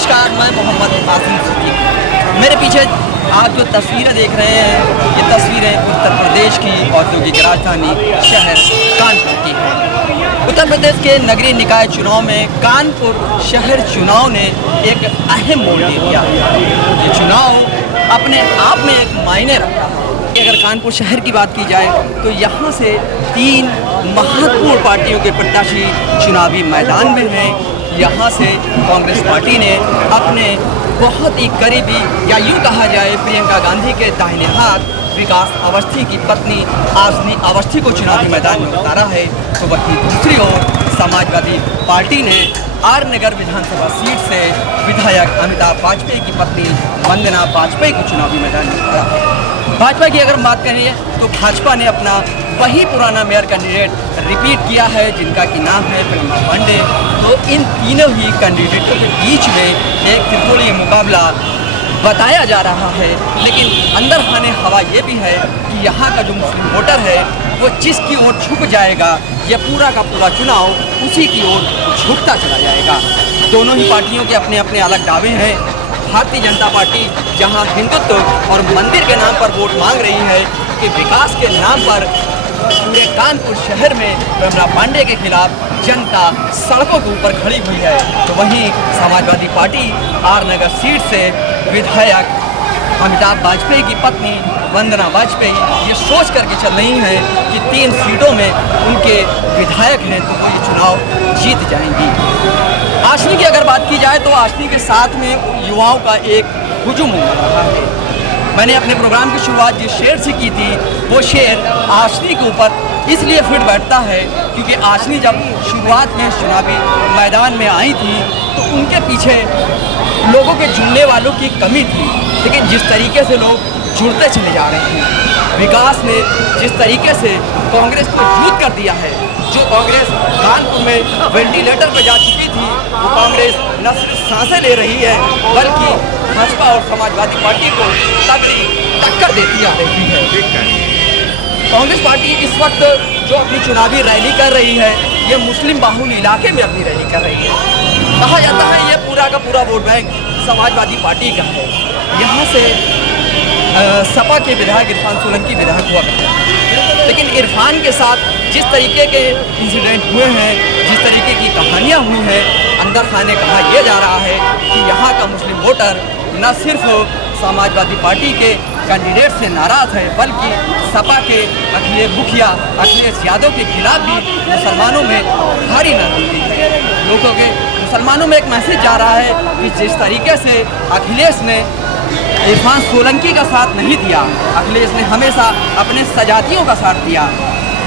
नमस्कार, मैं मोहम्मद आसिम सिद्दीकी। मेरे पीछे आप जो तस्वीरें देख रहे हैं, ये तस्वीरें उत्तर प्रदेश की औद्योगिक राजधानी शहर कानपुर की हैं। उत्तर प्रदेश के नगरीय निकाय चुनाव में कानपुर शहर चुनाव ने एक अहम मोड़ ले लिया। ये चुनाव अपने आप में एक मायने रखता है। अगर कानपुर शहर की बात की जाए तो यहाँ से 3 महत्वपूर्ण पार्टियों के प्रत्याशी चुनावी मैदान में हैं। यहाँ से कांग्रेस पार्टी ने अपने बहुत ही करीबी या यूँ कहा जाए प्रियंका गांधी के दाहिने हाथ विकास अवस्थी की पत्नी आसनी अवस्थी को चुनावी मैदान में उतारा है। तो वहीं दूसरी ओर समाजवादी पार्टी ने आर नगर विधानसभा सीट से विधायक अमिताभ वाजपेयी की पत्नी वंदना वाजपेयी को चुनावी मैदान में उतारा है। भाजपा की अगर बात करें तो भाजपा ने अपना वही पुराना मेयर कैंडिडेट रिपीट किया है, जिनका कि नाम है प्रेमा पांडे। तो इन तीनों ही कैंडिडेटों के बीच में एक त्रिकोणीय मुकाबला बताया जा रहा है। लेकिन अंदर खाने हवा ये भी है कि यहाँ का जो मुस्लिम वोटर है वो जिसकी ओर झुक जाएगा, ये पूरा का पूरा चुनाव उसी की ओर झुकता चला जाएगा। दोनों ही पार्टियों के अपने अपने अलग दावे हैं। भारतीय जनता पार्टी जहां हिंदुत्व और मंदिर के नाम पर वोट मांग रही है कि विकास के नाम पर पूरे कानपुर शहर में प्रेमा पांडे के खिलाफ जनता सड़कों के ऊपर खड़ी हुई है, तो वहीं समाजवादी पार्टी आर नगर सीट से विधायक अमिताभ वाजपेयी की पत्नी वंदना वाजपेयी ये सोच करके चल रही हैं कि 3 सीटों में उनके विधायक हैं तो वो ये चुनाव जीत जाएंगी। आशनी की अगर बात की जाए तो आशनी के साथ में युवाओं का एक हुजूम हो रहा है। मैंने अपने प्रोग्राम की शुरुआत जिस शेर से की थी वो शेर आशनी के ऊपर इसलिए फिट बैठता है क्योंकि आशनी जब शुरुआत में चुनावी मैदान में आई थी तो उनके पीछे लोगों के जुड़ने वालों की कमी थी। लेकिन जिस तरीके से लोग जुड़ते चले जा रहे हैं, विकास ने जिस तरीके से कांग्रेस को यूथ कर दिया है, जो कांग्रेस कानपुर में वेंटिलेटर पर जा चुकी थी वो कांग्रेस न सिर्फ सांसें ले रही है बल्कि भाजपा और समाजवादी पार्टी को तगड़ी टक्कर देती आ रही है। कांग्रेस पार्टी इस वक्त जो अपनी चुनावी रैली कर रही है ये मुस्लिम बाहुल इलाके में अपनी रैली कर रही है। कहा जाता है ये पूरा का पूरा वोट बैंक समाजवादी पार्टी का है। यहाँ से सपा के विधायक इरफान सोलंकी विधायक हुआ करते हैं, लेकिन इरफान के साथ जिस तरीके के इंसिडेंट हुए हैं, जिस तरीके की कहानियाँ हुई हैं, अंदर खाने कहा यह जा रहा है कि यहाँ का मुस्लिम वोटर न सिर्फ समाजवादी पार्टी के कैंडिडेट से नाराज़ है बल्कि सपा के अखिलेश मुखिया अखिलेश यादव के खिलाफ भी मुसलमानों में भारी नाराजगी है। लोगों के मुसलमानों में एक मैसेज जा रहा है कि जिस तरीके से अखिलेश ने इरफान सोलंकी का साथ नहीं दिया, अखिलेश ने हमेशा अपने सजातियों का साथ दिया।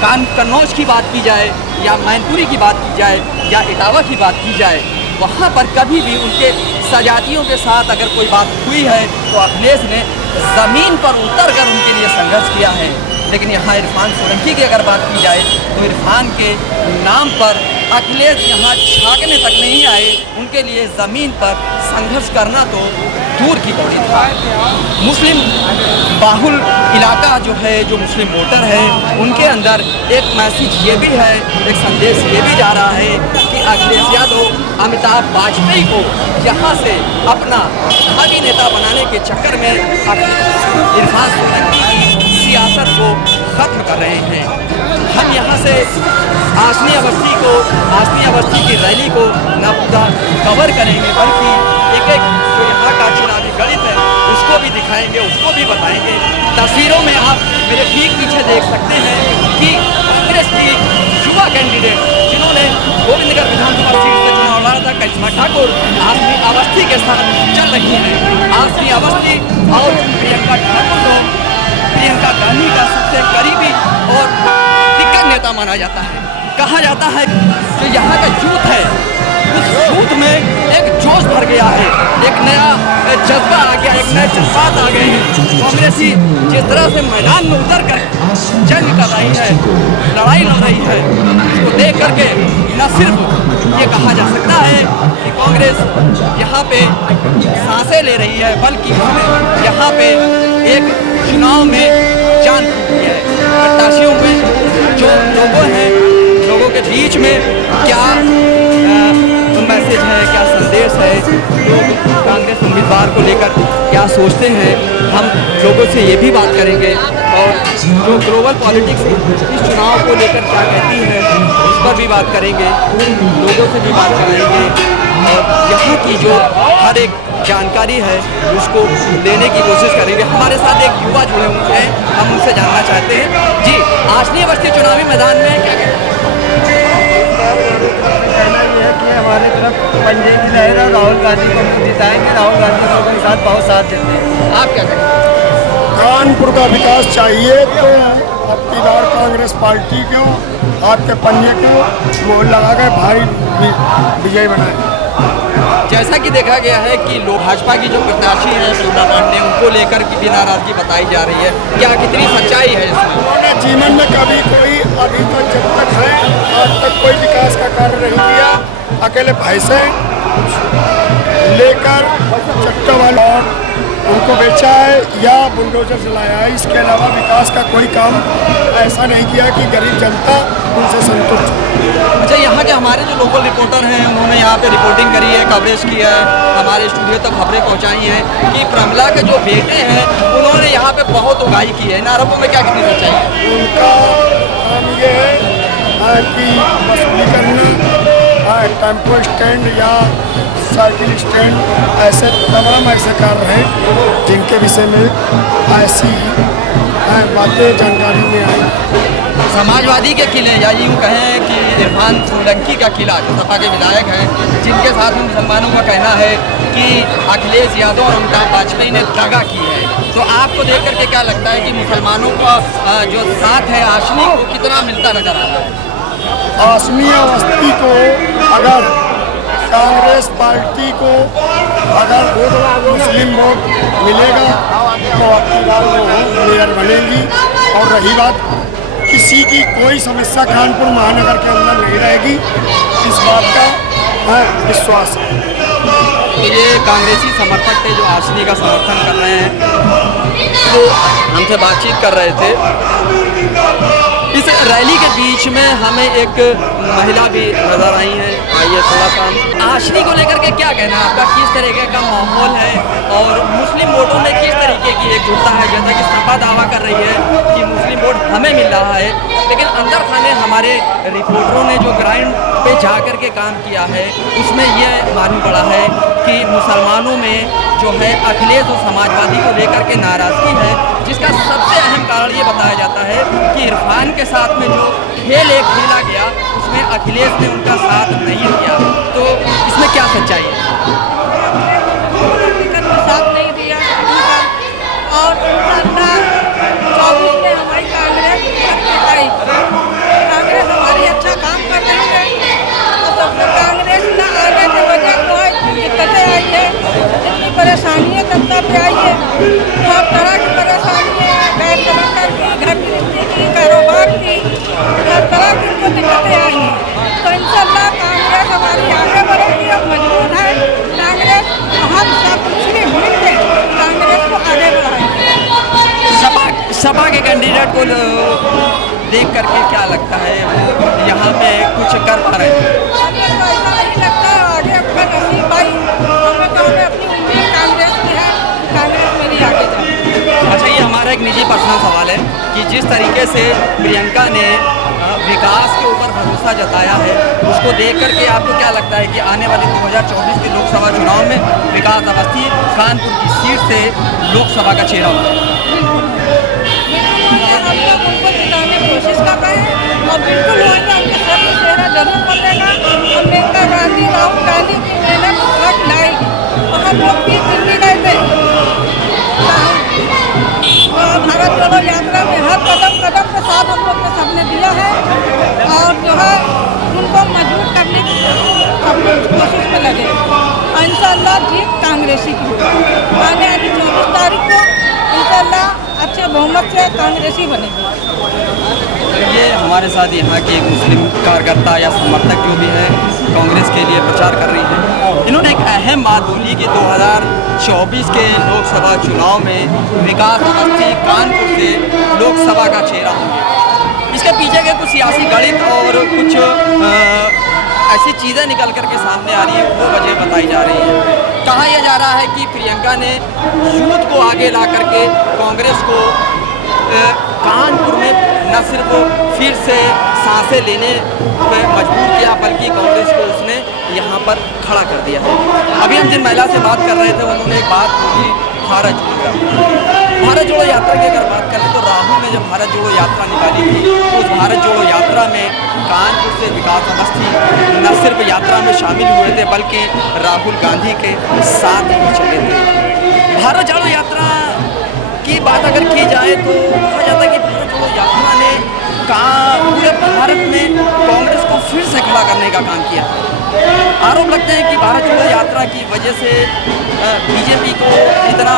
कन्नौज की बात की जाए या मैनपुरी की बात की जाए या इटावा की बात की जाए, वहाँ पर कभी भी उनके सजातियों के साथ अगर कोई बात हुई है तो अखिलेश ने ज़मीन पर उतरकर उनके लिए संघर्ष किया है। लेकिन यहाँ इरफान सोलंकी की अगर बात की जाए तो इरफान के नाम पर अखिलेश यहाँ झांकने तक नहीं आए, उनके लिए ज़मीन पर संघर्ष करना तो दूर की दौड़ी था। मुस्लिम बाहुल इलाका जो है, जो मुस्लिम वोटर है, उनके अंदर एक मैसेज ये भी है, एक संदेश ये भी जा रहा है कि अखिलेश यादव अमिताभ वाजपेयी को यहाँ से अपना भावी नेता बनाने के चक्कर में इरफान सोलंकी की सियासत को ख़त्म कर रहे हैं। हम यहाँ से आसनी अवस्थी की रैली को न पूरा कवर करेंगे बल्कि एक एक जो यहाँ का चुनावी गणित है उसको भी दिखाएंगे, उसको भी बताएंगे। तस्वीरों में आप मेरे ठीक पीछे देख सकते हैं कि कांग्रेस की युवा कैंडिडेट जिन्होंने गोविंदनगर विधानसभा सीट से चुनाव लड़ा था, करिश्मा ठाकुर आसनी अवस्थी के साथ चल रही है। आसनी अवस्थी और प्रियंका ठाकुर को प्रियंका गांधी का सबसे करीबी और दिग्गज नेता माना जाता है। कहा जाता है जो यहाँ का यूथ है उस यूथ में एक जोश भर गया है, एक नया जज्बा आ गया, एक नए जज्बात आ गए हैं। कांग्रेसी जिस तरह से मैदान में उतर कर जंग कर रही है, लड़ाई लड़ रही है, उसको देख करके न सिर्फ ये कहा जा सकता है कि कांग्रेस यहाँ पे सांसें ले रही है बल्कि यहाँ पे एक चुनाव में जान फूकी है। प्रत्याशियों में जो लोगों हैं, लोगों के बीच में क्या मैसेज है, क्या संदेश है, है, लोग कांग्रेस उम्मीदवार को लेकर क्या सोचते हैं, हम लोगों से ये भी बात करेंगे। और जो ग्लोबल पॉलिटिक्स इस चुनाव को लेकर क्या कहती है उस पर भी बात करेंगे, लोगों से भी बात कराएंगे और यहाँ की जो हर एक जानकारी है उसको देने की कोशिश करेंगे। हमारे साथ एक युवा जुड़े हुए हैं, हम उनसे जानना चाहते हैं। जी, आसनी बस्ती चुनावी मैदान में क्या कहते कहना ये है कि हमारे तरफ पंजे की लहर और राहुल गांधी को जिताएंगे। राहुल गांधी लोगों के साथ बहुत साथ देते हैं। आप क्या कहेंगे? कानपुर का विकास चाहिए तो अब की बार कांग्रेस पार्टी को आपके पंजे को मोहर लगा के भारी विजय बनाए। जैसा कि देखा गया है कि लोग भाजपा की जो प्रत्याशी है प्रेरणा पांडे, उनको लेकर की भी नाराजगी बताई जा रही है, क्या कितनी सच्चाई है इसमें? उन्होंने जीवन में कभी कोई अभी तक जब तक है आज तक कोई विकास का कार्य नहीं किया। अकेले पैसे लेकर चट्टा वाला उनको बेचा है या बुलडोजर चलाया है, इसके अलावा विकास का कोई काम ऐसा नहीं किया कि गरीब जनता उनसे संतुष्ट हो। अच्छा, यहाँ के हमारे जो लोकल रिपोर्टर हैं उन्होंने यहाँ पे रिपोर्टिंग करी है, कवरेज की है, हमारे स्टूडियो तक खबरें पहुँचाई हैं कि प्रमिला के जो बेटे हैं उन्होंने यहाँ पे बहुत उगाही की है। इन आरोपों में क्या कितनी सच्चाई है? उनका काम ये है कि वसूली करना, टेम्पो स्टैंड या साइकिल स्टैंड, ऐसे तमाम ऐसे कार्य हैं जिनके विषय में ऐसी बातें जानकारी में आई। समाजवादी के किले या यूँ कहें कि इरफान सोलंकी का किला जो सपा के विधायक हैं, जिनके साथ में मुसलमानों का कहना है कि अखिलेश यादव और अमिताभ वाजपेयी ने दगा की है, तो आपको देख करके क्या लगता है कि मुसलमानों का जो साथ है आशनी को कितना मिलता नजर आ रहा है? आसमी अवस्थी को अगर कांग्रेस पार्टी को अगर मुस्लिम वोट मिलेगा तो आपकी बात मेयर बनेगी। और रही बात किसी की कोई समस्या कानपुर महानगर के अंदर नहीं रहेगी, इस बात का विश्वास है। तो ये कांग्रेसी समर्थक थे जो आशनी का समर्थन कर रहे हैं, तो हमसे बातचीत कर रहे थे। इस रैली के बीच में हमें एक महिला भी नजर आई है। आइए थोड़ा सा आशनी को लेकर के क्या कहना है आपका, किस तरीके का माहौल है और मुस्लिम वोटों में किस तरीके की एकजुटता है? जैसा कि सपा दावा कर रही है कि मुस्लिम वोट हमें मिल रहा है, लेकिन अंदर खाने हमारे रिपोर्टरों ने जो ग्राउंड पे जा कर के काम किया है उसमें यह मालूम पड़ा है कि मुसलमानों में जो है अखिलेश और समाजवादी को लेकर के नाराज़गी है, जिसका सबसे अहम कारण ये बताया जाता है कि इरफान के साथ में जो खेल एक खेला गया उसमें अखिलेश ने उनका साथ नहीं दिया। तो इसमें क्या सच्चाई है? साथ नहीं दिया और 2024 में हमारी कांग्रेस आई। कांग्रेस हमारी अच्छा काम कर रही है और सबसे कांग्रेस न आने की वजह तो है दिक्कतें आई है, इतनी परेशानियाँ जनता पे आई है, हर तरह की परेशानी है, गैस सिलेंडर की, घर की, कारोबार की, हर तरह की उनको दिक्कतें आई हैं। तो इंशाल्लाह कांग्रेस हमारी आगे बढ़ेगी और मजबूत है कांग्रेस। हम सब मुस्लिम मिलकर कांग्रेस को आगे बढ़ाएंगे। सपा के कैंडिडेट को देख करके क्या लगता है यहाँ पे कुछ कर पा रहे हैं? हमें तो ऐसा नहीं लगता है आगे अपना नसीब भाई, हमें तो हमें अपनी उम्मीद कांग्रेस की है, कांग्रेस मेरी आगे जाए। अच्छा, ये हमारा एक निजी पर्सनल सवाल है कि जिस तरीके से प्रियंका ने विकास के ऊपर भरोसा जताया है, उसको देख करके आपको क्या लगता है कि आने वाले 2024 के लोकसभा चुनाव में विकास अवस्थी कानपुर की सीट से लोकसभा का चेहरा होगा? हम लोग उनको जिताने की कोशिश कर रहे हैं और बिल्कुल होगा, उनके सर पर चेहरा जरूर बदलेगा और मेनका गांधी राहुल गांधी की मेहनत घट लाएगी। और हम लोग भी दिल्ली गए थे भारत जोड़ो यात्रा में, हर कदम कदम के साथ हम लोग ने सबने दिया है और जो है उनको मजबूत करने की सब लोग कोशिश में लगे। इंशाल्लाह जीत कांग्रेसी की होगी। आने वाली 24 तारीख को इंशाल्लाह अच्छे बहुमत से कांग्रेसी बनेगी। ये हमारे साथ यहाँ के एक मुस्लिम कार्यकर्ता या समर्थक जो भी है कांग्रेस के लिए प्रचार कर रही है, इन्होंने एक अहम बात बोली कि 2024 के लोकसभा चुनाव में विकास अवस्थी कानपुर से लोकसभा का चेहरा होंगे। इसके पीछे के कुछ सियासी गणित और कुछ ऐसी चीज़ें निकल करके सामने आ रही है, वो वजह बताई जा रही हैं। कहा यह जा रहा है कि प्रियंका ने यूथ को आगे ला करके कांग्रेस को कानपुर में न सिर्फ फिर से सांसें लेने में मजबूर किया, बल्कि कांग्रेस को उसने यहाँ पर खड़ा कर दिया है। अभी हम जिन महिला से बात कर रहे थे उन्होंने एक बात बोली, भारत जोड़ो यात्रा की अगर बात करें तो राहुल ने जब भारत जोड़ो यात्रा निकाली थी तो उस भारत जोड़ो यात्रा में कानपुर से विकास अवस्थी न सिर्फ यात्रा में शामिल हुए थे बल्कि राहुल गांधी के साथ ही चले थे। भारत जोड़ो यात्रा की बात अगर की जाए तो कहा जाता है कि भारत जोड़ो यात्रा ने पूरे भारत में कांग्रेस को फिर से खड़ा करने का काम किया है। आरोप लगते हैं कि भारत जोड़ो यात्रा की वजह से बीजेपी को इतना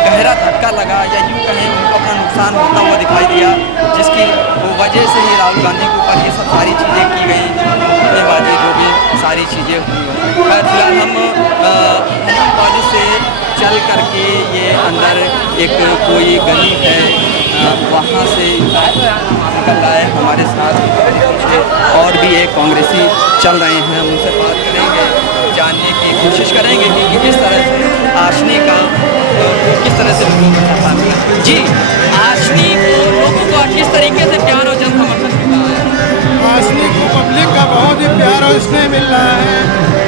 गहरा धक्का लगा या यूँ कहें उनको अपना नुकसान होता हुआ दिखाई दिया, जिसकी वजह से ही राहुल गांधी के ऊपर ये सब सारी चीज़ें की गई, मुक्केबाजी जो भी सारी चीज़ें हुई। फिलहाल हम कॉलेज से चल करके ये अंदर एक कोई गली है वहाँ से निकल रहा है, हमारे साथ और भी एक कांग्रेसी चल रहे हैं, हम उनसे बात करेंगे, जानने की कोशिश करेंगे कि किस तरह से आशनी का किस तरह से लोगों को पता मिला। जी, आशनी को लोगों को किस तरीके से प्यार और जन समर्थन मिल रहा है? आशनी को पब्लिक का बहुत ही प्यार और स्नेह मिल रहा है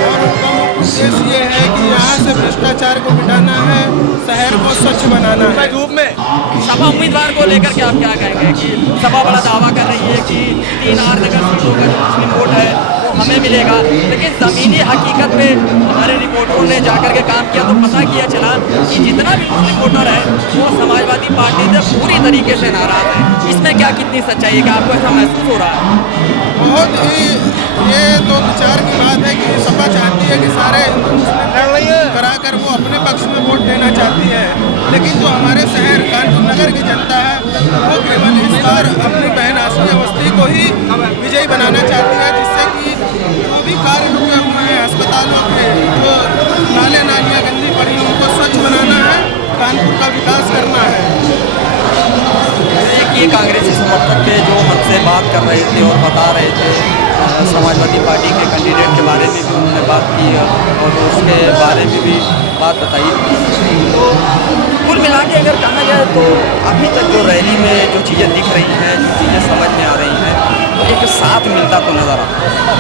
और उनका उद्देश्य ये है कि यहाँ से भ्रष्टाचार को मिटाना है, शहर को स्वच्छ बनाना है। धूप में सपा उम्मीदवार को लेकर के आप क्या कहेंगे कि सपा बड़ा दावा कर रही है कि 3 आर नगर सीटों का जो मुस्लिम वोट है वो हमें मिलेगा, लेकिन ज़मीनी हकीकत में हमारे रिपोर्टरों ने जाकर के काम किया तो पता किया चला कि जितना भी मुस्लिम वोटर है वो समाजवादी पार्टी से पूरी तरीके से नाराज है। इसमें क्या कितनी सच्चाई है, आपको ऐसा महसूस हो रहा है? बहुत ही ये तो विचार की बात है कि सपा चाहती है कि सारे कराकर वो अपने पक्ष में वोट देना चाहती है, लेकिन जो हमारे शहर कानपुर नगर की जनता है वो केवल इस बार अपनी बहन आशनी अवस्थी को ही विजयी बनाना चाहती है, जिससे कि जो भी कार्य रुके हुए हैं अस्पतालों के, जो नाले नालियाँ गंदी पड़ी हैं उनको स्वच्छ बनाना है, कानपुर का विकास करना है। ये कांग्रेसी समर्थक थे जो हमसे बात कर रहे थे और बता रहे थे समाजवादी पार्टी के कैंडिडेट के बारे में भी उन्होंने बात की और उसके बारे में भी बात बताई। तो कुल मिला के अगर कहा जाए तो अभी तक जो रैली में जो चीज़ें दिख रही हैं, जो चीज़ें समझ में आ रही हैं, तो एक साथ मिलता तो नज़र आता है।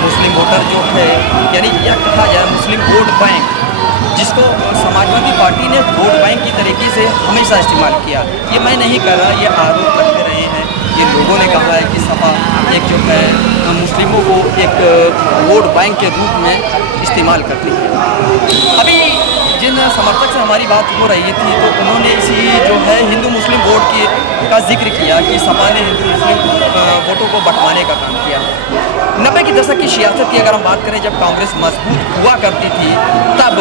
मुस्लिम वोटर जो है, यानी यह कहा जाए मुस्लिम वोट बैंक, जिसको समाजवादी पार्टी ने वोट बैंक की तरीके से हमेशा इस्तेमाल किया। ये मैं नहीं कर रहा, ये आरोप करते रहे हैं, ये लोगों ने कहा है कि सपा एक जो है मुस्लिमों को एक वोट बैंक के रूप में इस्तेमाल करती है। अभी जिन समर्थक से हमारी बात हो रही थी तो उन्होंने इसी जो है हिंदू मुस्लिम वोट का जिक्र किया कि सपा ने हिंदू मुस्लिम वोटों को बंटवाने का काम किया। 90 के दशक की सियासत की अगर हम बात करें, जब कांग्रेस मजबूत हुआ करती थी तब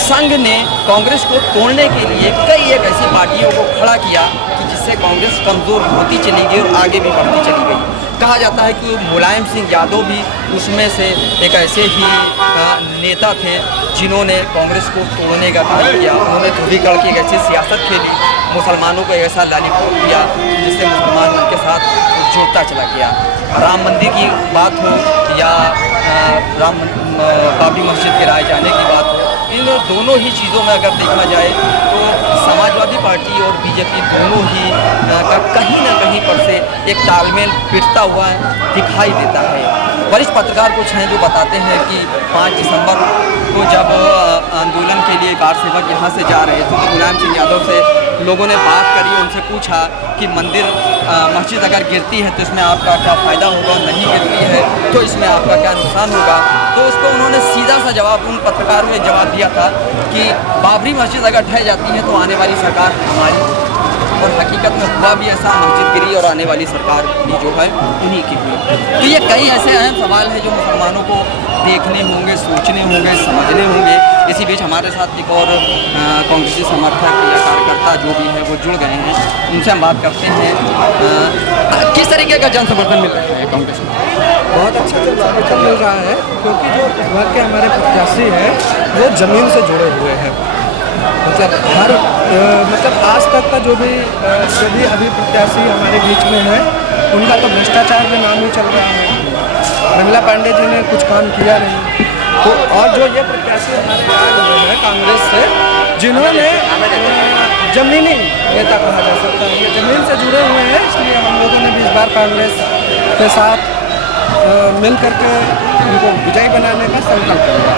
संघ ने कांग्रेस को तोड़ने के लिए कई एक ऐसी पार्टियों को खड़ा किया कि जिससे कांग्रेस कमज़ोर होती चली गई और आगे भी बढ़ती चली गई। कहा जाता है कि मुलायम सिंह यादव भी उसमें से एक ऐसे ही नेता थे जिन्होंने कांग्रेस को तोड़ने का काम किया। उन्होंने ध्रुवीकरण की एक ऐसी सियासत खेली, मुसलमानों को ऐसा लॉलीपॉप दिया जिससे मुसलमान उनके साथ जुड़ता चला गया। राम मंदिर की बात हो या बाबरी मस्जिद गिराए जाने की बात हो, इन दोनों ही चीज़ों में अगर देखा जाए तो समाजवादी पार्टी और बीजेपी दोनों ही का कहीं ना कहीं पर से एक तालमेल पिटता हुआ दिखाई देता है। वरिष्ठ पत्रकार कुछ हैं जो बताते हैं कि 5 दिसंबर को जब आंदोलन के लिए कार सेवक यहाँ से जा रहे थे तो मुलायम सिंह यादव से लोगों ने बात करी, उनसे पूछा कि मस्जिद अगर गिरती है तो इसमें आपका क्या फ़ायदा होगा, नहीं गिरती है तो इसमें आपका क्या नुकसान होगा। तो उसको उन्होंने सीधा सा जवाब उन पत्रकारों ने जवाब दिया था कि बाबरी मस्जिद अगर ढह जाती है तो आने वाली सरकार हमारी, और हकीकत में हुआ भी ऐसा, मस्जिद गिरी और आने वाली सरकार भी जो है उन्हीं की हुई। तो ये कई ऐसे अहम सवाल हैं जो मुसलमानों को देखने होंगे, सोचने होंगे, समझने होंगे। इसी बीच हमारे साथ एक और कांग्रेसी समर्थक या कार्यकर्ता जो भी है वो जुड़ गए हैं, उनसे हम बात करते हैं। किस तरीके का जन समर्थन मिल रहा है कांग्रेस में? बहुत अच्छा जन समर्थन मिल रहा है क्योंकि जो इस बार के हमारे प्रत्याशी हैं वो ज़मीन से जुड़े हुए हैं। मतलब आज तक का जो भी अभी प्रत्याशी हमारे बीच में है उनका तो भ्रष्टाचार में नाम ही चल रहा है। मंगला पांडे जी ने कुछ काम किया नहीं, तो और जो ये प्रत्याशी हमारे आए हुए हैं कांग्रेस से, जिन्होंने जमीनी नेता कहा जा सकता है, ये जमीन से जुड़े हुए हैं, इसलिए हम लोगों ने भी इस बार कांग्रेस के साथ मिल करके उनको विजयी बनाने का संकल्प लिया।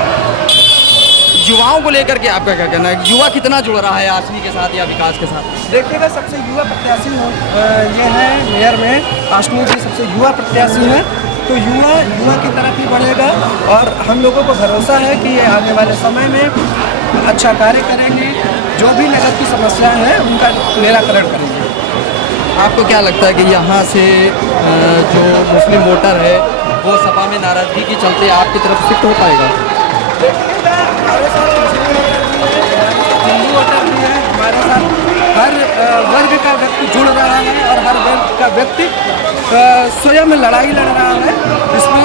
युवाओं को लेकर के आपका क्या कहना है? युवा कितना जुड़ रहा है आसमी के साथ या विकास के साथ? देखिएगा, सबसे युवा प्रत्याशी ये हैं मेयर में आशमी जी, सबसे युवा प्रत्याशी हैं, तो युवा की तरफ ही बढ़ेगा और हम लोगों को भरोसा है कि ये आने वाले समय में अच्छा कार्य करेंगे, जो भी नगर की समस्याएं हैं उनका निराकरण करेंगे। आपको क्या लगता है कि यहाँ से जो मुस्लिम वोटर है वो सपा में नाराजगी के चलते आपकी तरफ शिफ्ट हो पाएगा? हमारे साथ हिंदू वोटर भी है, हमारे साथ हर वर्ग का व्यक्ति जुड़ रहा है और हर वर्ग का व्यक्ति स्वयं लड़ाई लड़ रहा है। इसमें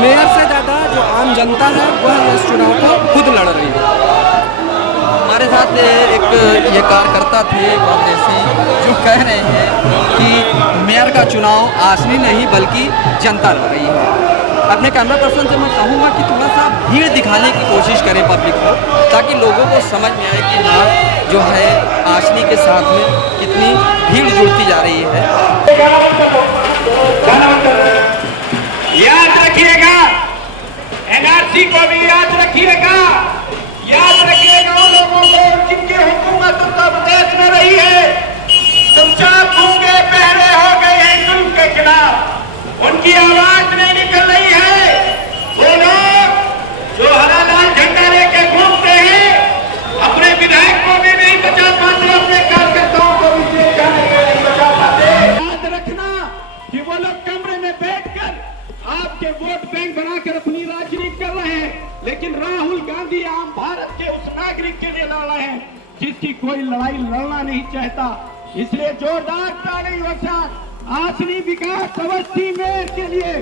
मेयर से ज़्यादा जो आम जनता है वह इस चुनाव को खुद लड़ रही है। हमारे साथ एक ये कार्यकर्ता थे कांग्रेसी जो कह रहे हैं कि मेयर का चुनाव आसमी नहीं बल्कि जनता लड़ रही है। अपने कैमरा पर्सन से मैं कहूँगा कि थोड़ा सा भीड़ दिखाने की कोशिश करें पब्लिक को, ताकि लोगों को समझ में आए कि हाँ जो है आसमी के साथ में कितनी भीड़ जुड़ती जा रही है। याद रखिएगा, एनआरसी को भी याद रखिएगा, याद रखिएगा उन लोगों को जिनकी हुकूमत उत्तर प्रदेश में रही है, चुपचाप गूंगे बहरे हो गए हैं जुल्म के खिलाफ, उनकी आवाज नहीं निकल रही है। वो लोग जो हरा लाल झंडा लेके घूमते हैं, अपने विधायक को भी नहीं बचा पाते, अपने कार्यकर्ताओं को भी जेल जाने के नहीं बचा पाते। याद रखना कि वो लोग कमरे में बैठकर आपके वोट बैंक बनाकर अपनी राजनीति कर रहे हैं, लेकिन राहुल गांधी आम भारत के उस नागरिक के लिए लड़ रहे हैं जिसकी कोई लड़ाई लड़ना नहीं चाहता। इसलिए जोरदार ताली बरसात आसमी विकास अवस्थी मेयर के लिए,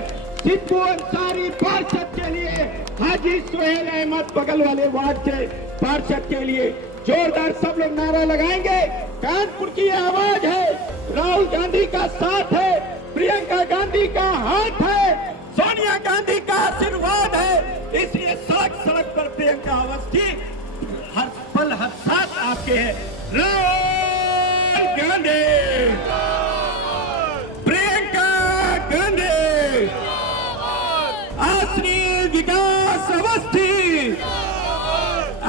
सिद्धू अंसारी पार्षद के लिए, हाजी सुहेल अहमद बगल वाले वार्ड से पार्षद के लिए जोरदार सब लोग नारा लगाएंगे। कानपुर की आवाज है, राहुल गांधी का साथ है, प्रियंका गांधी का हाथ है, सोनिया गांधी का आशीर्वाद है। इसलिए सड़क सड़क पर प्रियंका अवस्थी हर पल हर साथ आपके है। राहुल गांधी, प्रियंका गांधी, आसनी विकास अवस्थी,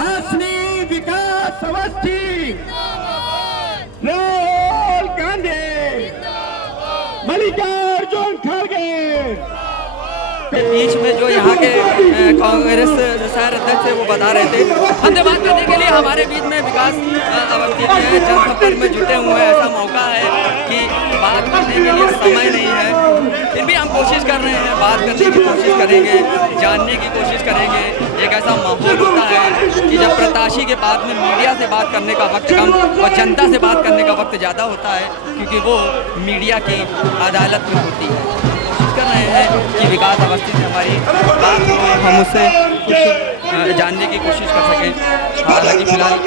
आसनी विकास अवस्थी, राहुल गांधी, मल्लिकार्जुन खड़गे। बीच में जो यहाँ के कांग्रेस शहर अध्यक्ष है वो बता रहे थे, हमसे बात करने के लिए हमारे बीच में विकास अवस्थी जो है जनसंपर्क में जुटे हुए हैं। ऐसा मौका है कि बात करने के लिए समय नहीं है, फिर भी हम कोशिश कर रहे हैं, बात करने की कोशिश करेंगे, जानने की कोशिश करेंगे। एक ऐसा माहौल होता है कि जब प्रत्याशी के बाद में मीडिया से बात करने का वक्त कम और जनता से बात करने का वक्त ज़्यादा होता है, क्योंकि वो मीडिया की अदालत में होती है। कर रहे हैं कि विकास अवस्थी से हमारी बात हो, हम उससे कुछ जानने की कोशिश कर सकें। हालांकि फिलहाल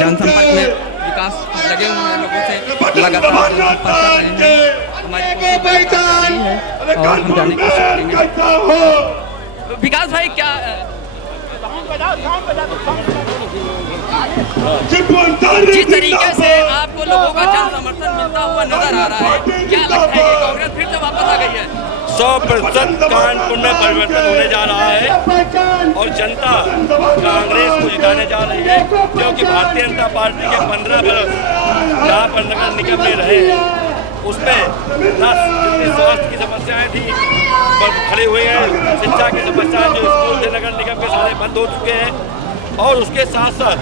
जनसंपर्क में विकास लगे हुए हैं, लोगों से लगातार संपर्क कर रहे हैं। हमारी कोशिश है और हम जानने की कोशिश करेंगे। विकास भाई, क्या जिस तरीके से आपको लोगों का जन समर्थन मिलता हुआ नजर आ रहा है, क्या लगता है कि कांग्रेस फिर से वापस आ गई है? 100% कानपुर में परिवर्तन होने जा रहा है और जनता कांग्रेस को जिताने जा रही है, क्योंकि भारतीय जनता पार्टी के 15 वर्ष जहाँ पर नगर निगम में रहे हैं उसमें न स्वास्थ्य की समस्याएं थी पर खड़े हुए हैं, शिक्षा की समस्याएं जो स्कूल थे नगर निगम के सारे बंद हो चुके हैं, और उसके साथ साथ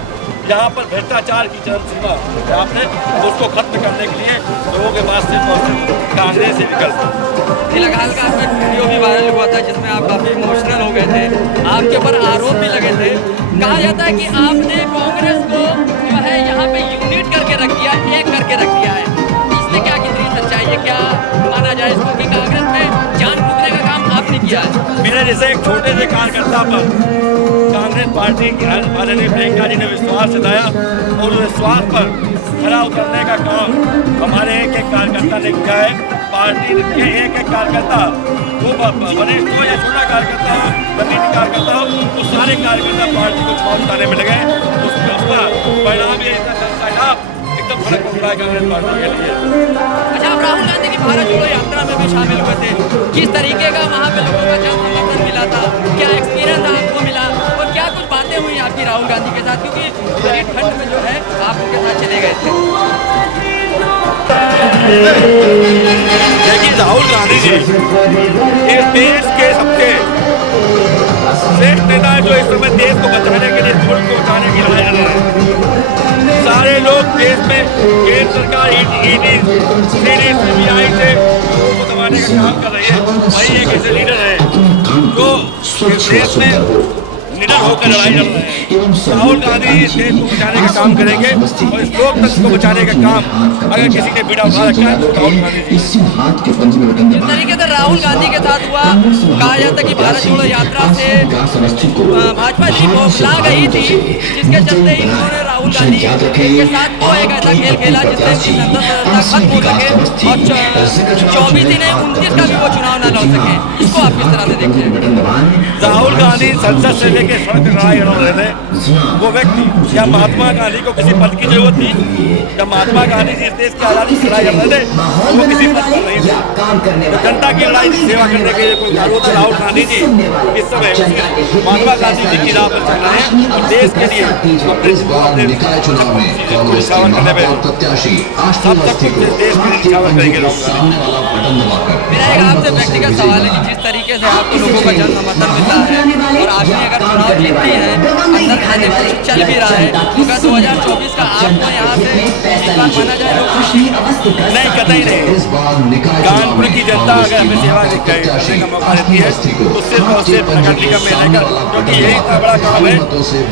यहाँ पर भ्रष्टाचार की चरम सीमा आपने उसको खत्म करने के लिए लोगों के पास सिर्फ कांग्रेस ही विकल्प। फिलहाल का वीडियो भी वायरल हुआ था जिसमें आप काफ़ी इमोशनल हो गए थे, आपके ऊपर आरोप भी लगे थे। कहा जाता है कि आपने कांग्रेस को जो है यहाँ पे यूनिट करके रख दिया, एक करके रख दिया है। इसमें क्या कितनी सच्चाई है, क्या माना जाए इसको कि कांग्रेस में जान फूकने का काम आपने किया है? मेरे जैसे एक छोटे से कार्यकर्ता पर कांग्रेस पार्टी की आदरणीय प्रियंका जी ने विश्वास जताया और उस विश्वास पर खरा उतरने का काम हमारे एक कार्यकर्ता ने किया है। पार्टी के एक कार्यकर्ता, वो वरिष्ठ हो या छोटा कार्यकर्ता हो, रणनीतिक कार्यकर्ता हो, वो सारे कार्यकर्ता पार्टी को चुनाव जिताने में लगे। उसका परिणाम ये एकदम फर्क पड़ रहा है कांग्रेस पार्टी के लिए। अच्छा, आप राहुल गांधी की भारत जोड़ो यात्रा में भी शामिल हुए थे, किस तरीके का वहाँ पे लोगों का जन समर्थन मिला था, क्या एक्सपीरियंस आपको मिला और क्या कुछ बातें हुई आपकी राहुल गांधी के साथ, क्योंकि बड़ी ठंड में जो है आप उनके साथ चले गए थे? देखिए, राहुल गांधी जी इस देश के सबसे श्रेष्ठ नेता है, जो इस समय देश को बचाने के लिए, मुल्क को बचाने की लड़ाई लड़ रहे हैं। सारे लोग देश में केंद्र सरकार ईडी सीडी सीबीआई से लोगों को दबाने का काम कर रही है। वही एक ऐसे लीडर है जो इस देश में निडर होकर लड़ाई लड़ रहे हैं। राहुल गांधी इस देश को बचाने का काम करेंगे और इस लोकतंत्र को बचाने का काम अगर किसी ने बीड़ा उठा रखा है तो राहुल गांधी जी। जिस तरीके से राहुल गांधी के साथ हुआ, कहा जाता है कि भारत जोड़ो यात्रा से भाजपा जी बौखला गई थी, जिसके चलते ही उन्होंने राहुल गांधी के साथ वो एक ऐसा खेल खेला जिससे संसद सदस्यता खत्म हो सके और 24 दिन 29 का भी वो चुनाव न लड़ सके। इसको आप किस तरह से देखते हैं? राहुल गांधी संसद से लेकर सड़क पर लड़ाई लड़ रहे थे। वो व्यक्ति या महात्मा गांधी को किसी पद की जरूरत थी? जब महात्मा गांधी जी इस देश की आजादी की लड़ाई लड़ रहे थे तो वो किसी पद पर नहीं थे। तो जनता की लड़ाई की सेवा करने के लिए कोई जरूरत है। राहुल गांधी जी इस समय महात्मा गांधी जी की राह पर चल रहे हैं और देश के लिए अपने निछावर करने में सब तक देश के निछावर करेंगे राहुल गांधी। मेरा एक आपसे व्यक्तिगत सवाल है कि जिस तरीके से आपको लोगों का जन समर्थन मिल रहा है और आज अगर चुनाव जीतती है, अंदर खाने कुछ चल भी रहा है, तो क्या 2024 का आपको यहाँ से इस बार माना जाए लोग खुशी? नहीं, कतई नहीं। कानपुर की जनता अगर हमें सेवा करने का मौका देती है तो सिर्फ और सिर्फ नगर निगम में रहकर, क्योंकि यही इतना बड़ा काम है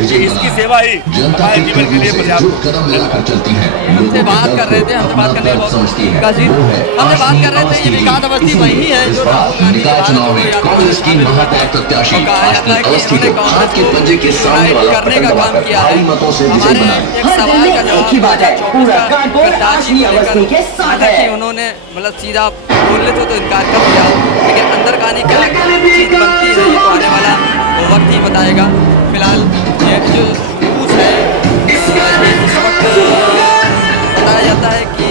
कि इसकी सेवा ही हमारे जीवन के लिए पर्याप्त है। हमसे बात कर रहे थे, हमसे बात करने हमसे बात कर रहे थे, ये विकास अवस्थी वही है जो राहुल गांधी कांग्रेस की महापौर प्रत्याशी अवस्थी को हाथ के पंजे के सामने वाला करने का काम किया है। हमारे एक सवाल का जवाब उन्होंने मतलब सीधा बोलने तो इनकार कर दिया, लेकिन अंदर खाने क्या चीज बनती है ये तो आने वाला वो वक्त ही बताएगा। फिलहाल ये जो रूस है ये इस वक्त बताया जाता है कि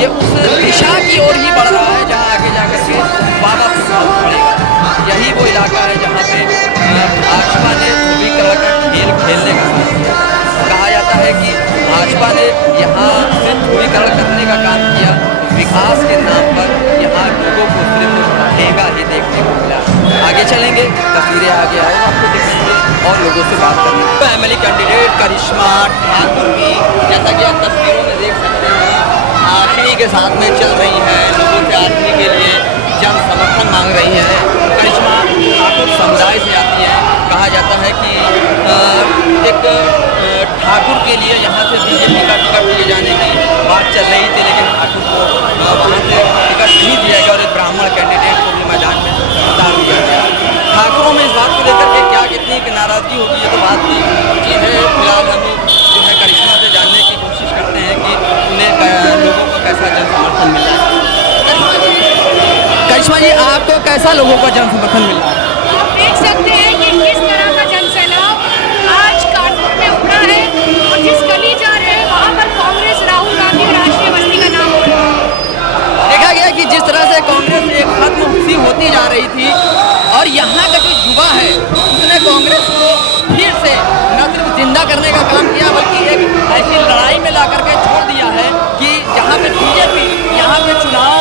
ये उस दिशा की ओर ही बढ़ रहा है जहाँ आगे जाकर के बाबा प्रभाव पड़ेगा। यही वो इलाका है जहाँ पे भाजपा ने ध्रुवीकरण का खेल खेलने का काम किया। कहा जाता है कि भाजपा ने यहाँ से ध्रुवीकरण करने का काम किया, विकास के नाम पर यहाँ लोगों को सिर्फ ठेगा ही देखने को मिला। आगे चलेंगे, तस्वीरें आगे आओ आपको दिखेंगे और लोगों से बात करेंगे। तो एमएलए कैंडिडेट करिश्मा ठाकुर की जैसा कि आप तस्वीरों में देख सकते हैं आखिरी के साथ में चल रही है, लोगों से आदमी के लिए जन समर्थन मांग रही है। करिश्मा ठाकुर समुदाय से आती है। कहा जाता है कि एक ठाकुर के लिए यहाँ से बीजेपी का टिकट दिए जाने की बात चल रही थी, लेकिन ठाकुर को वहाँ से टिकट नहीं दिया गया और एक ब्राह्मण कैंडिडेट को भी मैदान में उतार दिया गया। ठाकुरों में इस बात को लेकर के क्या कितनी नाराज़गी होगी ये तो बात की चीज़ है। फिलहाल हम जो है करिश्मा से जानने की कोशिश करते हैं कि उन्हें लोगों को कैसा जन समर्थन मिल रहा है। करिश्मा जी, आपको कैसा लोगों का जन समर्थन मिल रहा है? आप देख सकते हैं कि किस तरह का जनसैलाब आज कानपुर में उमड़ा है और जिस गली जा रहे हैं वहाँ पर कांग्रेस राहुल गांधी और राष्ट्रीय बस्ती का नाम हो रहा है। देखा गया कि जिस तरह से कांग्रेस एक खत्म सी होती जा रही थी और यहाँ का जो युवा है उसने कांग्रेस को फिर से न सिर्फ जिंदा करने का काम किया बल्कि एक ऐसी लड़ाई में ला करके छोड़ दिया है कि जहाँ पे बीजेपी यहाँ पे चुनाव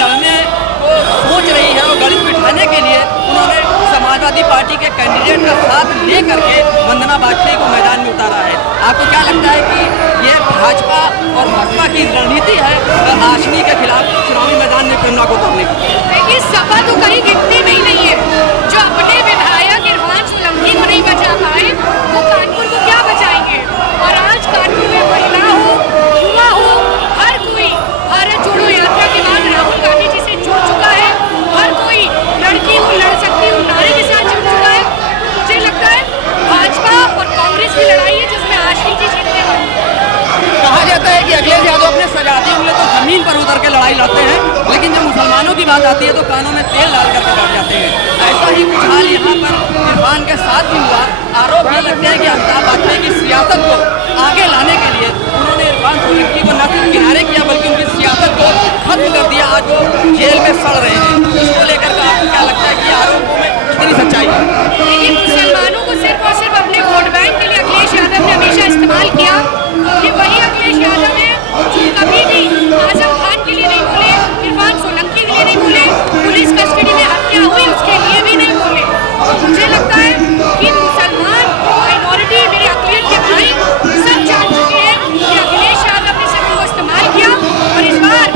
लड़ने को सोच रही है और गणित बिठाने के लिए उन्होंने समाजवादी पार्टी के कैंडिडेट का साथ ले करके वंदना वाजपेयी को मैदान में उतारा है। आपको क्या लगता है कि ये भाजपा और भाजपा की रणनीति है आशनी के खिलाफ चुनावी मैदान में प्रेरणा को उतारने की? देखिए, सपा तो कहीं गिनती में ही नहीं है। जो अपने विधायक इरफान सोलंकी को नहीं बचा पाए वो कानपुर को क्या बचाएंगे। और आज कानपुर में महिला हो, युवा हो, हर कोई भारत जोड़ो यात्रा के बाद राहुल गांधी जी से जुड़ चुका है। हर कोई लड़की हूँ, लड़ सकती हूँ नारे के साथ जुड़ चुका है। मुझे लगता है भाजपा और कांग्रेस की लड़ाई है जिसमें आशनी जी जीतने वाली है। कहा जाता है कि अखिलेश यादव अपने सजातियों मामले तो जमीन पर उतर के लड़ाई लड़ते हैं, लेकिन जब मुसलमानों की बात आती है तो कानों में तेल डाल करके बैठ जाते हैं। ऐसा ही कुछ हाल यहाँ पर इरफान के साथ भी हुआ। आरोप ये लगते हैं कि अमिताभ बाजपेयी की सियासत को आगे लाने के लिए उन्होंने इरफान सोलंकी को न सिर्फ किनारे किया बल्कि उनकी सियासत को खत्म कर दिया। आज वो जेल में सड़ रहे हैं। इसको लेकर के आपको क्या लगता है कि आरोपों में कितनी सच्चाई है? लेकिन मुसलमानों को सिर्फ और सिर्फ अपने वोट बैंक के लिए अखिलेश यादव ने हमेशा इस्तेमाल किया। कि वही अखिलेश यादव है जो कभी भी आजम खान के लिए नहीं बोले, इरफान सोलंकी के लिए नहीं बोले, पुलिस कस्टडी में हत्या हुई उसके लिए भी नहीं बोले। मुझे लगता है कि मुसलमान माइनॉरिटी, मेरे अकलियत के भाई सब जान चुके हैं कि अखिलेश यादव ने सिर्फ उनको इस्तेमाल किया। और इस बार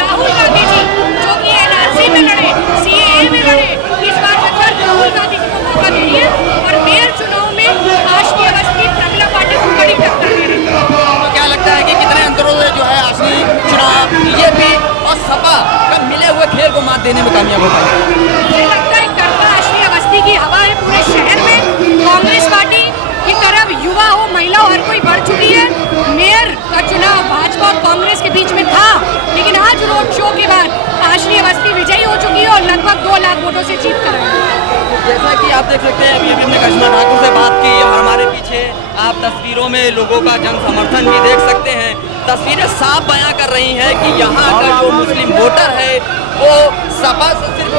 राहुल गांधी जी जो कि NRC में लड़े, CAA में लड़े, इस बार सरकार राहुल गांधी जी को मौका दे रही है और मेयर चुनाव में आशनी अवस्थी प्रमिला पाटिल को बड़ी टक्कर दे रही है। तो क्या लगता है कि कितने अंतरों से जो है आशनी चुनाव बीजेपी और सपा का मिले हुए खेल को मात देने में कामयाब होता है? मुझे लगता है तरफा आशनी अवस्थी की हवा है पूरे शहर में। कांग्रेस पार्टी की तरफ युवा हो, महिला हो, हर कोई बढ़ चुकी है। मेयर का चुनाव भाजपा और कांग्रेस के बीच में था, लेकिन आज रोड शो के बाद आशनी अवस्थी विजयी हो चुकी है और लगभग 2 लाख वोटों से जीत कर आई है। जैसा कि आप देख सकते हैं, अभी हमने करिश्मा ठाकुर से बात की और हमारे पीछे आप तस्वीरों में लोगों का जन समर्थन भी देख सकते हैं। तस्वीरें साफ बयां कर रही हैं कि यहाँ का जो मुस्लिम वोटर है वो सपा से सिर्फ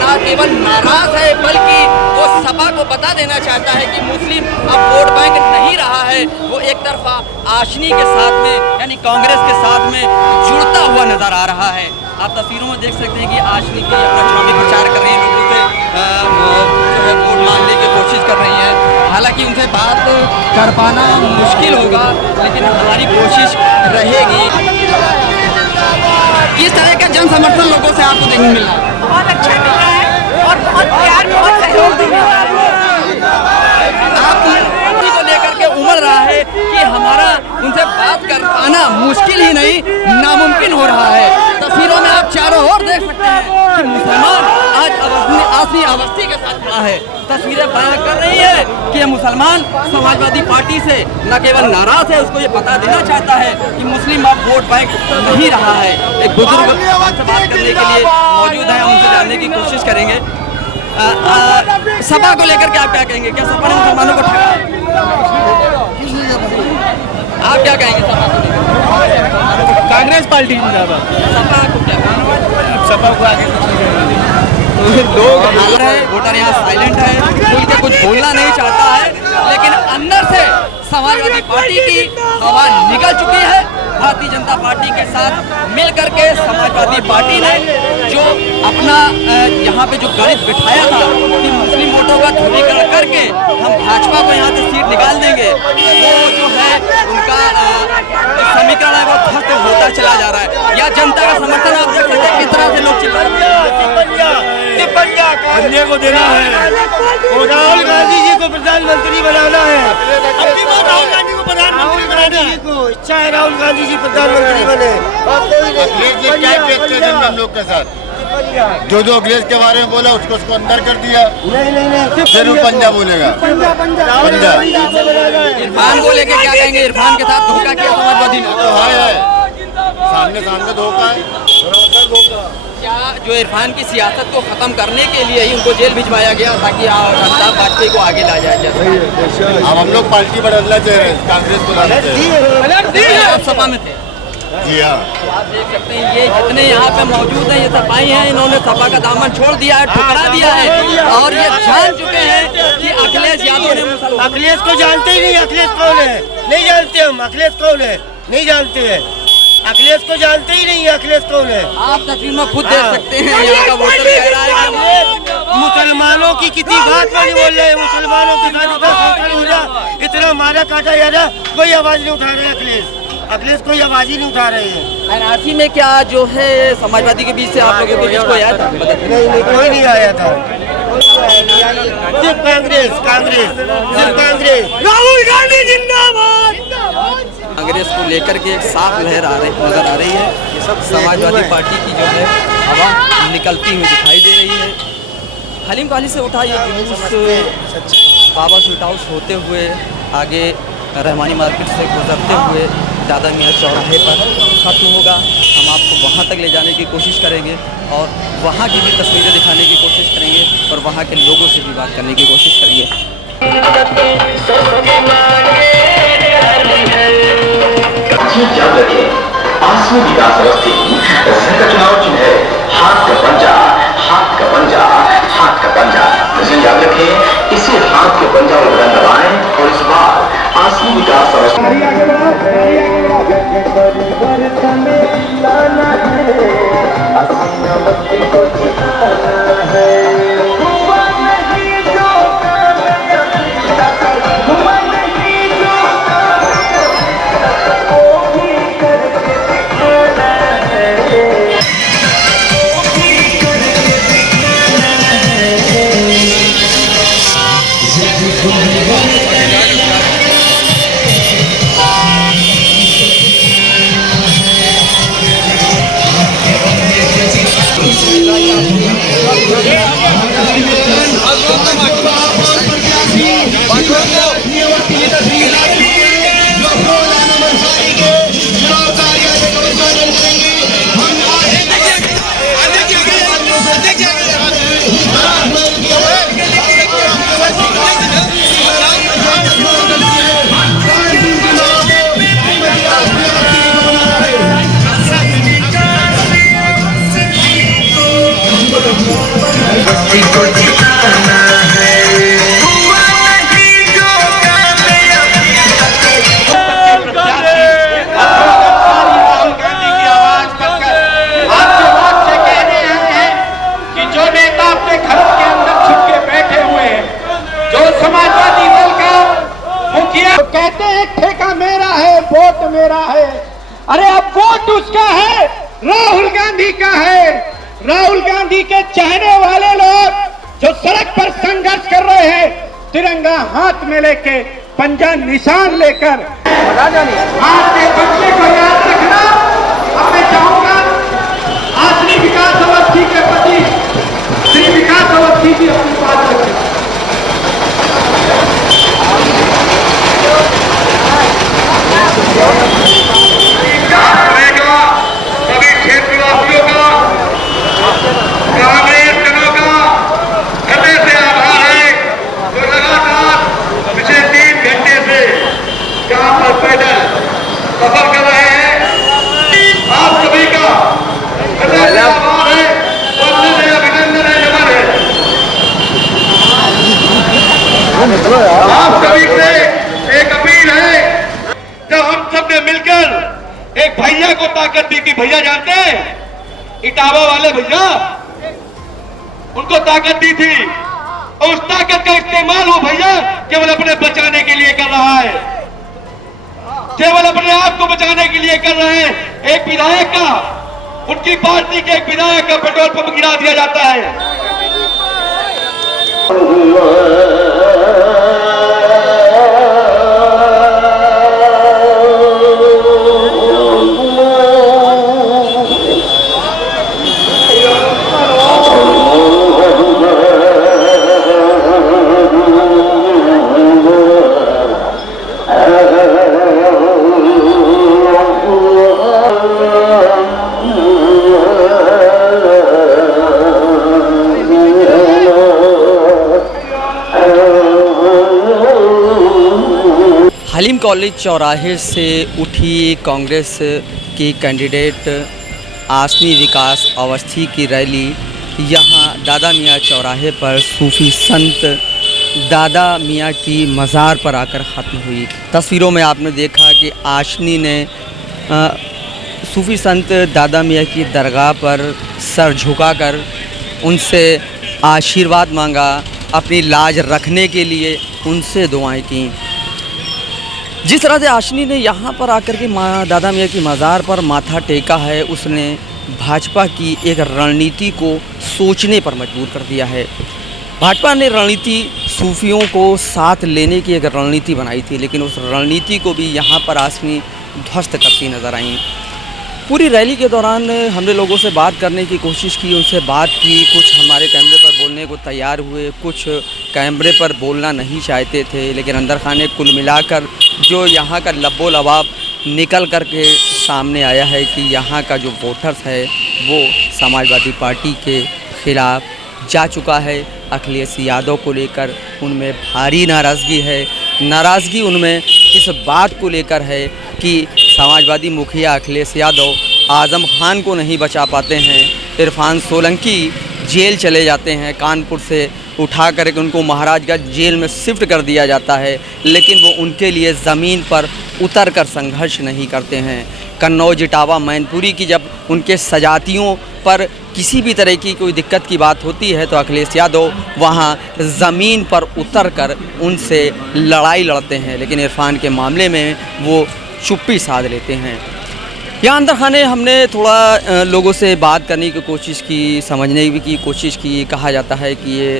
न केवल नाराज है बल्कि वो सपा को बता देना चाहता है कि मुस्लिम अब वोट बैंक नहीं रहा है। वो एक तरफा आशनी के साथ में यानी कांग्रेस के साथ में जुड़ता हुआ नजर आ रहा है। आप तस्वीरों में देख सकते हैं कि आशनी की अपना चुनावी प्रचार कर रही है, लोगों से वोट मांगने की कोशिश कर रही है। हालांकि उनसे बात कर पाना मुश्किल होगा, लेकिन हमारी कोशिश रहेगी। किस तरह का जन समर्थन लोगों से आपको देखने मिल रहा है? बहुत अच्छा मिल रहा है और बहुत प्यार, बहुत सहयोग भी मिल रहा है। आप को लेकर के उमड़ रहा है कि हमारा उनसे बात कर पाना मुश्किल ही नहीं नामुमकिन हो रहा है। तस्वीरों में आप चारों ओर देख सकते हैं कि मुसलमान आज आशनी अवस्थी के साथ खड़ा है। तस्वीरें बयां कर रही है कि ये मुसलमान समाजवादी पार्टी से न केवल नाराज है, उसको ये बता देना चाहता है कि मुस्लिम अब वोट बैंक नहीं रहा है। एक बुजुर्ग से बात करने के लिए मौजूद है, उनसे जानने की कोशिश करेंगे। सपा को लेकर के आप क्या कहेंगे? क्या सपा ने मुसलमानों को ठगा? आप क्या कहेंगे सपा को लेकर? कांग्रेस पार्टी जिंदाबाद। सपा को क्या सपा को आगे लोग बोल रहे हैं, वोटर यहाँ साइलेंट है, खुल के कुछ बोलना नहीं चाहता है, लेकिन अंदर से समाजवादी पार्टी की हवा निकल चुकी है। भारतीय जनता पार्टी के साथ मिल करके समाजवादी पार्टी ने जो अपना यहाँ पे जो गणित बिठाया था कि मुस्लिम वोटों का ध्रुवीकरण करके हम भाजपा को यहाँ से सीट निकाल देंगे, वो जो है उनका समीकरण है वो ध्वस्त होता चला जा रहा है। या जनता का समर्थन आप देख सकते हैं किस तरह से लोग चिल्ला रहे हैं। अन्य को देना है और राहुल गांधी जी को प्रधानमंत्री बनाना है। अपनी बात राहुल गांधी को प्रधानमंत्री बनाना है को इच्छा है, राहुल गांधी जी प्रधानमंत्री बने। हम लोग के साथ जो अखिलेश के बारे में बोला उसको अंदर कर दिया। नहीं फिर वो पंजाब बोलेगा। पंजाब इरफान को लेके क्या कहेंगे? इरफान के साथ धोखा किया समाजवादी ने। तो है सामने धोखा है। क्या जो इरफान की सियासत को खत्म करने के लिए ही उनको जेल भिजवाया गया ताकि अमिताभ बाजपेयी को आगे लाया जाए? अब हम लोग पार्टी बदलना चाह रहे हैं, कांग्रेस को आप सपा में थे? जी हाँ। आप देख सकते हैं ये जितने यहाँ पे मौजूद हैं ये सपाई हैं, इन्होंने सपा का दामन छोड़ दिया है, ठुकरा दिया है और ये जान चुके हैं कि अखिलेश यादव ने अखिलेश को जानते ही नहीं। अखिलेश कौन है नहीं जानते हम। अखिलेश कौन है नहीं जानते हैं। अखिलेश को जानते ही नहीं है। अखिलेश कौन है? आप तस्वीर में खुद देख सकते हैं। यहाँ का वोटर कह रहा है कि मुसलमानों की किसी बात पर नहीं बोल रहे हैं। मुसलमानों के साथ इतना संकट हो रहा, इतना मारा काटा जा रहा, कोई आवाज नहीं उठा रहे। अखिलेश कोई आवाज ही नहीं उठा रहे हैं। एनआरसी में क्या जो है समाजवादी के बीच से आप लोगों के बीच कोई आया था? नहीं कोई नहीं आया था। सिर्फ कांग्रेस सिर्फ कांग्रेस। राहुल गांधी जिंदाबाद। कांग्रेस को लेकर के एक साफ लहर नजर आ रही है। समाजवादी पार्टी की जो है हवा निकलती हुई दिखाई दे रही है। हलीम कॉलेज से उठा ये जुलूस बाबा स्वीट हाउस होते हुए आगे रहमानी मार्केट से गुजरते हुए दादा मियाँ चौराहे पर ख़त्म होगा। हम आपको वहाँ तक ले जाने की कोशिश करेंगे और वहाँ की भी तस्वीरें दिखाने की कोशिश करेंगे और वहाँ के लोगों से भी बात करने की कोशिश करेंगे। याद रखें, आसमी विकास अवस्थी का चुनाव चिन्ह है हाथ का पंजा, हाथ का पंजा, हाथ का पंजा। याद रखें, इसे हाथ के पंजा और बटन दबाएं और इस बार आसमी विकास अवस्थी कहते हैं ठेका मेरा है, वोट मेरा है। अरे अब वोट उसका है, राहुल गांधी का है। राहुल गांधी के चाहने वाले लोग जो सड़क पर संघर्ष कर रहे हैं, तिरंगा हाथ में लेके, पंजा निशान लेकर, आपके बच्चे को याद रखना। अब मैं चाहूंगा आसमी विकास अवस्थी के प्रति श्री विकास अवस्थी जी अपनी बात रखें। सभी क्षेत्रवासियों का, कांग्रेस जनों का हृदय से आभार है जो लगातार पिछले 3 घंटे से यहाँ पर पैदल सफर कर रहे हैं। आप सभी का हृदय से आभार है, वंदन है, अभिनंदन है, नमन है। आप सभी से एक अपील है, जब हम सब ने मिलकर एक भैया को ताकत दी थी, भैया जानते हैं इटावा वाले भैया, उनको ताकत दी थी और उस ताकत का इस्तेमाल वो भैया केवल अपने बचाने के लिए कर रहा है, केवल अपने आप को बचाने के लिए कर रहे हैं। एक विधायक का, उनकी पार्टी के एक विधायक का पेट्रोल पंप गिरा दिया जाता है। हलीम कॉलेज चौराहे से उठी कांग्रेस की कैंडिडेट आसमी विकास अवस्थी की रैली यहाँ दादा मियाँ चौराहे पर सूफी संत दादा मियाँ की मज़ार पर आकर ख़त्म हुई। तस्वीरों में आपने देखा कि आशनी ने सूफी संत दादा मियाँ की दरगाह पर सर झुकाकर उनसे आशीर्वाद मांगा, अपनी लाज रखने के लिए उनसे दुआएं की। जिस तरह से आशनी ने यहाँ पर आकर के दादा मियाँ की मज़ार पर माथा टेका है, उसने भाजपा की एक रणनीति को सोचने पर मजबूर कर दिया है। भाजपा ने रणनीति सूफियों को साथ लेने की एक रणनीति बनाई थी, लेकिन उस रणनीति को भी यहाँ पर आशनी ध्वस्त करती नज़र आई। पूरी रैली के दौरान हमने लोगों से बात करने की कोशिश की, उनसे बात की। कुछ हमारे कैमरे पर बोलने को तैयार हुए, कुछ कैमरे पर बोलना नहीं चाहते थे, लेकिन अंदर खाने कुल मिलाकर जो यहाँ का लब्बो लबाब निकल कर के सामने आया है कि यहाँ का जो वोटर्स है वो समाजवादी पार्टी के खिलाफ जा चुका है। अखिलेश यादव को लेकर उनमें भारी नाराज़गी है। नाराज़गी उनमें इस बात को लेकर है कि समाजवादी मुखिया अखिलेश यादव आज़म खान को नहीं बचा पाते हैं। इरफान सोलंकी जेल चले जाते हैं, कानपुर से उठा करके उनको महाराजगंज जेल में शिफ्ट कर दिया जाता है, लेकिन वो उनके लिए ज़मीन पर उतर कर संघर्ष नहीं करते हैं। कन्नौज, इटावा, मैनपुरी की जब उनके सजातियों पर किसी भी तरह की कोई दिक्कत की बात होती है तो अखिलेश यादव वहाँ ज़मीन पर उतर कर उनसे लड़ाई लड़ते हैं, लेकिन इरफान के मामले में वो चुप्पी साध लेते हैं। यहाँ अंदर खाने हमने थोड़ा लोगों से बात करने की कोशिश की, समझने की कोशिश की। कहा जाता है कि ये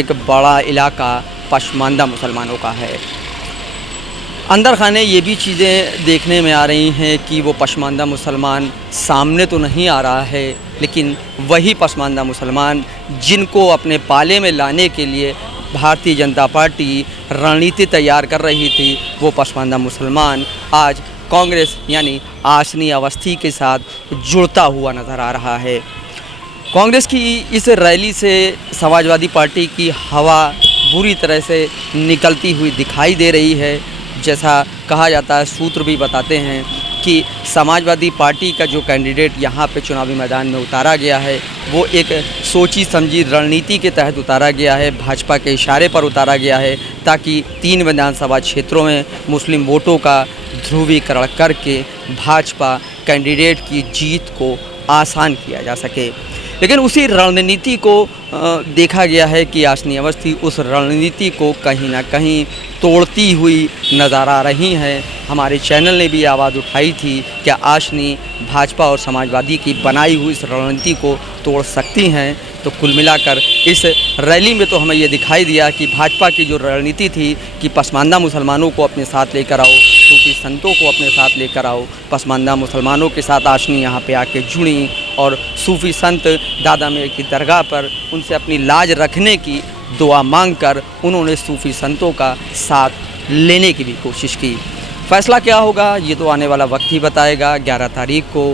एक बड़ा इलाका पसमानदा मुसलमानों का है। अंदर खाने ये भी चीज़ें देखने में आ रही हैं कि वो पसमानदा मुसलमान सामने तो नहीं आ रहा है, लेकिन वही पसमानदा मुसलमान जिनको अपने पाले में लाने के लिए भारतीय जनता पार्टी रणनीति तैयार कर रही थी, वो पसमानदा मुसलमान आज कांग्रेस यानी आसनी अवस्थी के साथ जुड़ता हुआ नज़र आ रहा है। कांग्रेस की इस रैली से समाजवादी पार्टी की हवा बुरी तरह से निकलती हुई दिखाई दे रही है। जैसा कहा जाता है, सूत्र भी बताते हैं कि समाजवादी पार्टी का जो कैंडिडेट यहाँ पे चुनावी मैदान में उतारा गया है वो एक सोची समझी रणनीति के तहत उतारा गया है, भाजपा के इशारे पर उतारा गया है, ताकि 3 विधानसभा क्षेत्रों में मुस्लिम वोटों का ध्रुवीकरण करके भाजपा कैंडिडेट की जीत को आसान किया जा सके। लेकिन उसी रणनीति को देखा गया है कि आसनी अवस्थी उस रणनीति को कहीं ना कहीं तोड़ती हुई नज़र आ रही हैं। हमारे चैनल ने भी आवाज़ उठाई थी कि आसनी भाजपा और समाजवादी की बनाई हुई इस रणनीति को तोड़ सकती हैं। तो कुल मिलाकर इस रैली में तो हमें ये दिखाई दिया कि भाजपा की जो रणनीति थी कि पसमानदा मुसलमानों को अपने साथ लेकर आओ, सूफी संतों को अपने साथ लेकर आओ, पसमानदा मुसलमानों के साथ आसनी यहाँ पे आके जुड़ी और सूफी संत दादा मेर की दरगाह पर उनसे अपनी लाज रखने की दुआ मांगकर उन्होंने सूफी संतों का साथ लेने की भी कोशिश की। फैसला क्या होगा ये तो आने वाला वक्त ही बताएगा। 11 तारीख को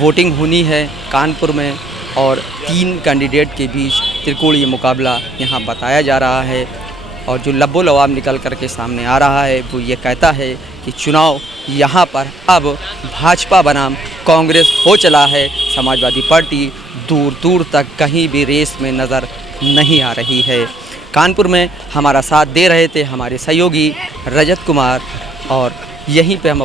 वोटिंग होनी है कानपुर में और 3 कैंडिडेट के बीच त्रिकोणीय मुकाबला यहाँ बताया जा रहा है। और जो लब्बो लवाब निकल कर के सामने आ रहा है वो ये कहता है कि चुनाव यहाँ पर अब भाजपा बनाम कांग्रेस हो चला है। समाजवादी पार्टी दूर दूर तक कहीं भी रेस में नज़र नहीं आ रही है। कानपुर में हमारा साथ दे रहे थे हमारे सहयोगी रजत कुमार, और यहीं पे हम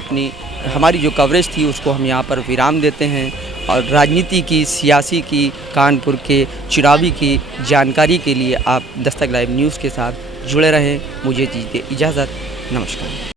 हमारी जो कवरेज थी उसको हम यहाँ पर विराम देते हैं। और राजनीति की, सियासी की, कानपुर के चुनावी की जानकारी के लिए आप दस्तक लाइव न्यूज़ के साथ जुड़े रहें। मुझे दीजिए इजाज़त। नमस्कार।